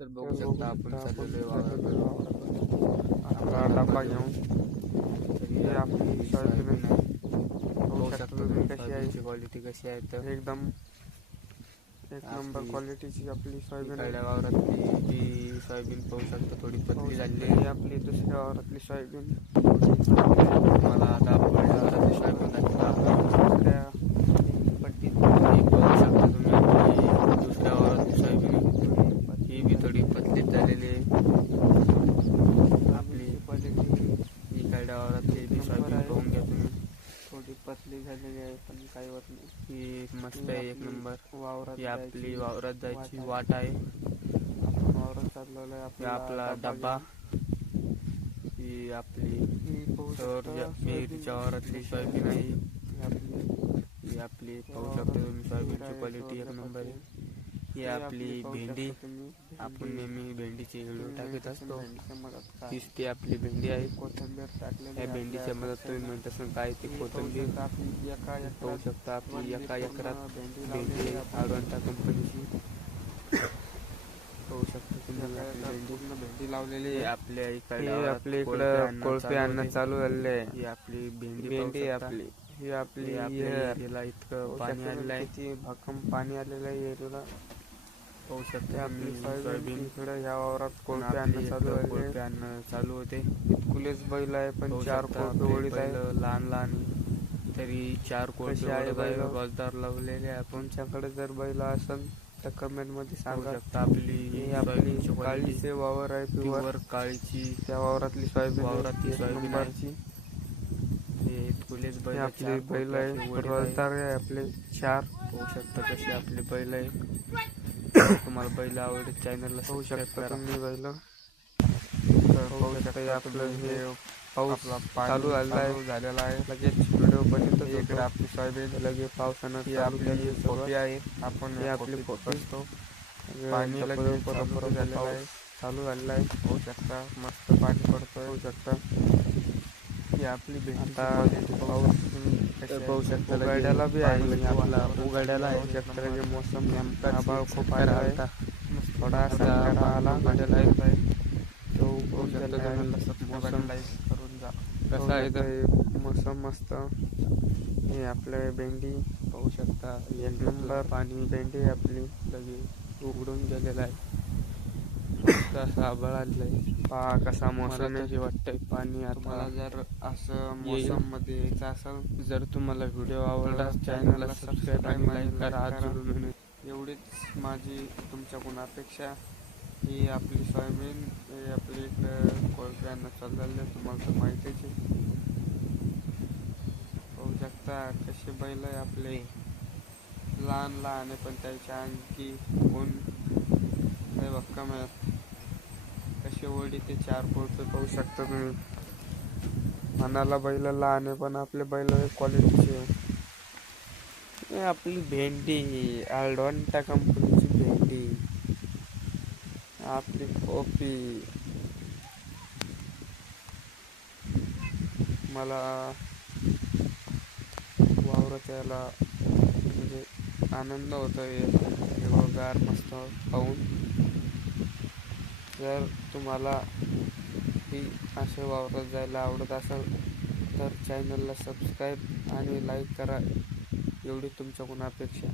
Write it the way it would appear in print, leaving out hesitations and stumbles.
तर बघू शकता आपण चाललेलो आहे आपला डब्बा घेऊन तरी ही आपली सोयाबीन आहे. बघू शकता तुम्ही कशी आहे, सोयाबीनची क्वालिटी कशी आहे तर एकदम एक नंबर क्वालिटीची आपली सोयाबीन आहे. इकडल्या वावरातली ती सोयाबीन पाहू शकता थोडी पतली झालेली ही आहे. आपली दुसऱ्या वावरातली सोयाबीन. तुम्हाला दाखवल्या वावरातली सोयाबीन दुसऱ्या पट्टीत ही पाहू शकता तुम्ही आपली दुसऱ्या वावरातली सोयाबीन ही बी थोडी पतलीच झालेली आहे. आपली क्वालिटी इकडल्या वावरातली बी सोयाबीन पाहून घ्या तुम्ही, थोडी पतली झालेली आहे पण काही होत नाही. ही मस्त आहे एक नंबर. वावरात ही आपली वावरात जायची वाट वाट आहे. आपण वावरात चाललेलो आहे. ही आपला डब्बा, ही आपली विहिरीच्या वावरातली सोयाबीन आहे. ही आपली पाहू शकता तुम्ही सोयाबीनची क्वालिटी एक नंबर आहे. ही आपली भेंडी, आपण नेहमी भेंडीची व्हिडिओ टाकत असतो. हीच ती आपली भेंडी आहे. कोथिंबीर टाकलेली या भेंडीच्या मदत तुम्ही म्हणत असाल काय ते कोथिंबीर पाहू शकता. आपली एका एकरात भेंडी आडवंटा कंपनीची पाहू शकता तुम्ही आपली भेंडी लावलेली आहे. आपल्या आपल्या इकडं कोळपे आणणं चालू झालेलं आहे. ही आपली भेंडी भेंडी आपली ही आपली याला इतकं पाणी आलेलं आहे. किती भक्कम पाणी आलेलं आहे तुला पाहू शकता आपली आपली सोयाबीन सोयाबीन इकडे या वावरात कोळपे आपली आणणं चालू झाले. कोळपे आणणं चालू होते. कुलेच बैल आहे पण पाहू 4 शकता कोळपे आपले ओढीत आहे. बैल लहान लहान आहे. तरी 4 कशी कोळपे आहे ओढत आहे. बैल? रोजदार लावलेले आहे आपण. तुमच्याकडे जर बैल असेल तर कमेंट मध्ये पाहू सांगा. शकता आपली ही आपली सोयाबीनची क्वालिटी काळीचे वावर आहे प्युअर. प्युअर काळीची त्या वावरातली सोयाबीन वावरातली एक सोयाबीन नंबरची. हे कुलेच हे बैल आपली 4 बैल कोळप्याचे आहे ओढीत आहे. रोजदार आहे आपले 4. पाहू शकता कशी आपली बैल आहे. तुम्हाला बैल आवडत चॅनलला पाहू सबस्क्राईब शकता करा. तुम्ही बैल. पाहू शकता आपलं हे पाऊस चालू झालेला आहे. लगेच व्हिडिओ बनवतो. इकडे आपली सोयाबीन लगेच पावसानं ही चालू आपली झाली पोपी आहे. आपण ही आपली पोपी पोपी बसतो. पाणी लगेच चालू झालेलं आहे. पाहू शकता मस्त पाणी पडतोय. पाहू शकता ही आपली भेंडी पाऊस पाहू शकता उघड्याला बी आहे. आपला उघड्याला आहे. शेतकऱ्याचे मोसम नेमका आभाळ खूप आला आहे. थोडासा आला उघड्याला आहे. तो उघडून गेलेला आहे. मोसम करून जा कसा आहे तर हे मोसम मस्त. हे आपले भेंडी पाहू शकता. एक नंबर पाणी भेंडी आपली लगेच उघडून गेलेला आहे. कसा आभाळ आलेला आहे. पहा कसा मोसम आहे. वाटतंय पाणी तुम्हाला आता जर असं येईल. मोसम मध्ये यायचं असेल जर तुम्हाला व्हिडिओ आवडला तर चॅनलला चॅनलला सबस्क्राईब आणि लाईक करा. हात जोडून विनंती. एवढीच माझी तुमच्याकडून अपेक्षा. ही आपली सोयाबीन हे आपली इकडं कोळप्यांना चाललेलं तुम्हाला तर माहितीच आहे. पाहू शकता कसे बैल आहे आपले लहान लहान आहे पण त्याच्या आणखी गुण लय भक्कम आहेत. कसे ओढी ते 4 कोळपे पाहू शकता तुम्ही. मनाला बैल लहान आहे पण आपले बैल क्वालिटीचे आहे. हे आपली भेंडी आडवंटा कंपनीची भेंडी आपली कॉफी. मला वावरात यायला म्हणजे आनंद होतो हिरवगार मस्त पाहून. जर तुम्हाला ही असे वावरात जायला आवडत असेल तर चॅनलला सबस्क्राईब आणि लाईक करा. एवढी तुमच्याकडून अपेक्षा.